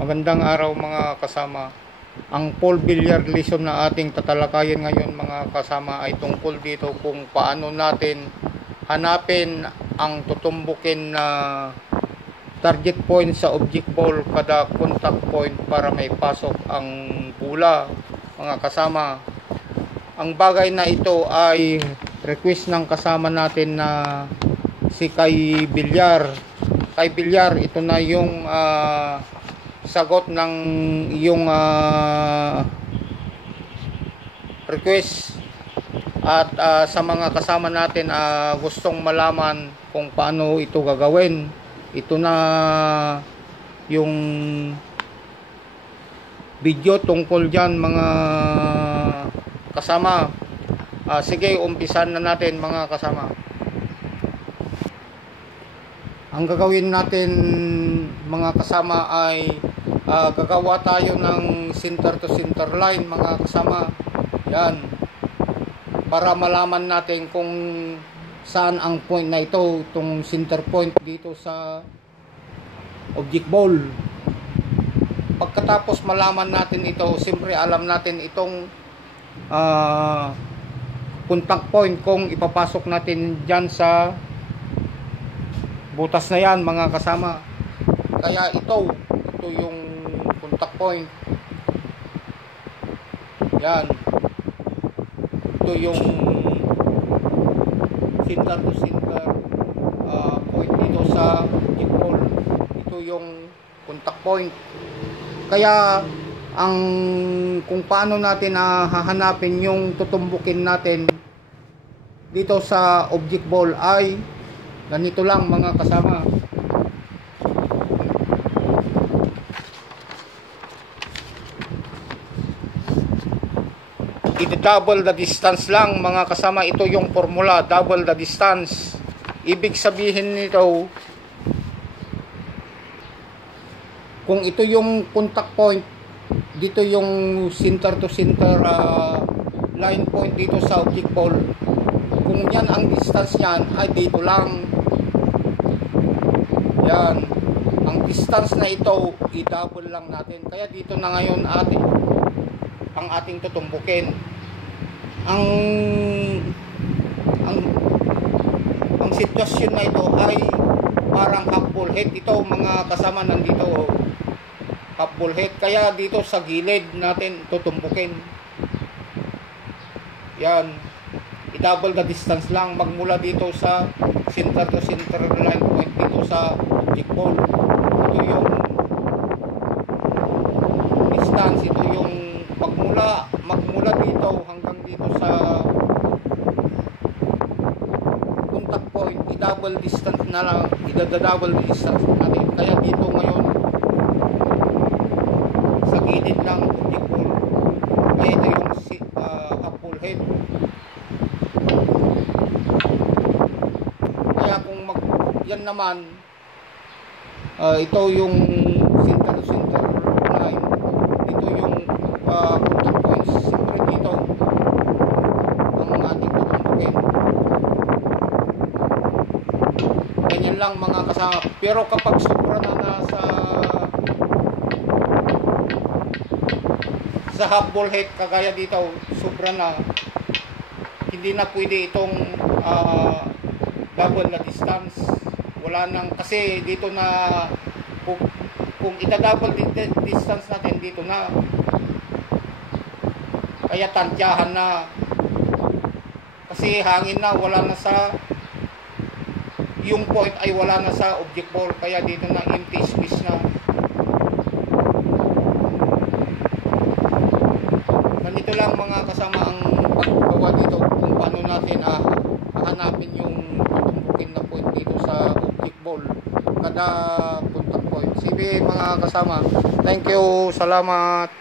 Magandang araw mga kasama. Ang pole billiard lesson na ating tatalakayin ngayon mga kasama ay tungkol dito kung paano natin hanapin ang tutumbukin na target point sa object ball kada contact point para may pasok ang bola mga kasama. Ang bagay na ito ay request ng kasama natin na si Kay Bilyar. Kay Bilyar, ito na yung sagot ng iyong request at sa mga kasama natin gustong malaman kung paano ito gagawin, ito na yung video tungkol dyan mga kasama. Sige, umpisan na natin mga kasama. Ang gagawin natin mga kasama ay gagawa tayo ng center to center line mga kasama. Yan. Para malaman natin kung saan ang point na ito, itong center point dito sa object ball. Pagkatapos malaman natin ito, siyempre alam natin itong contact point kung ipapasok natin dyan sa butas na yan mga kasama. Kaya ito yung contact point. Yan. Ito yung center to center point dito sa object ball. Ito yung contact point. Kaya ang kung paano natin hahanapin yung tutumbukin natin dito sa object ball ay ganito lang mga kasama. I-double the distance lang mga kasama. Ito yung formula, double the distance. Ibig sabihin nito, kung ito yung contact point, dito yung center to center line point dito sa object ball, kung yan ang distance niyan ay dito lang. Yan. Ang distance na ito, i-double lang natin. Kaya dito na ngayon ang ating tutumbukin. Ang sitwasyon na ito ay parang half ball head. Ito mga kasama nandito half ball head. Kaya dito sa gilid natin tutumbukin. Yan. I-double the distance lang. Magmula dito sa center to center line point dito sa object ball. Ito yung distance. Ito yung magmula dito hanggang dito sa contact point. I-double distance na lang. I-double distance natin. Kaya dito ngayon sa gilid ng object ball. Kaya ito yung half ball head. Kaya kung yan naman ito yung center to center line, ito yung contact points, siyempre dito ang ating tutumbukin. Ganyan lang mga kasama. Pero kapag sobra na sa half ball head, kagaya dito sobra na, hindi na pwede itong double na distance. Wala nang, kasi dito na kung ita-double distance natin dito na, kaya tantyahan na, kasi hangin na, wala na sa yung point ay wala na sa object ball. Kaya dito na empty space na. Ganito lang mga kasama ang paggawa dito kung paano natin hanapin yung tutumbukin na point dito sa object ball kada contact point. Sige mga kasama, thank you, salamat.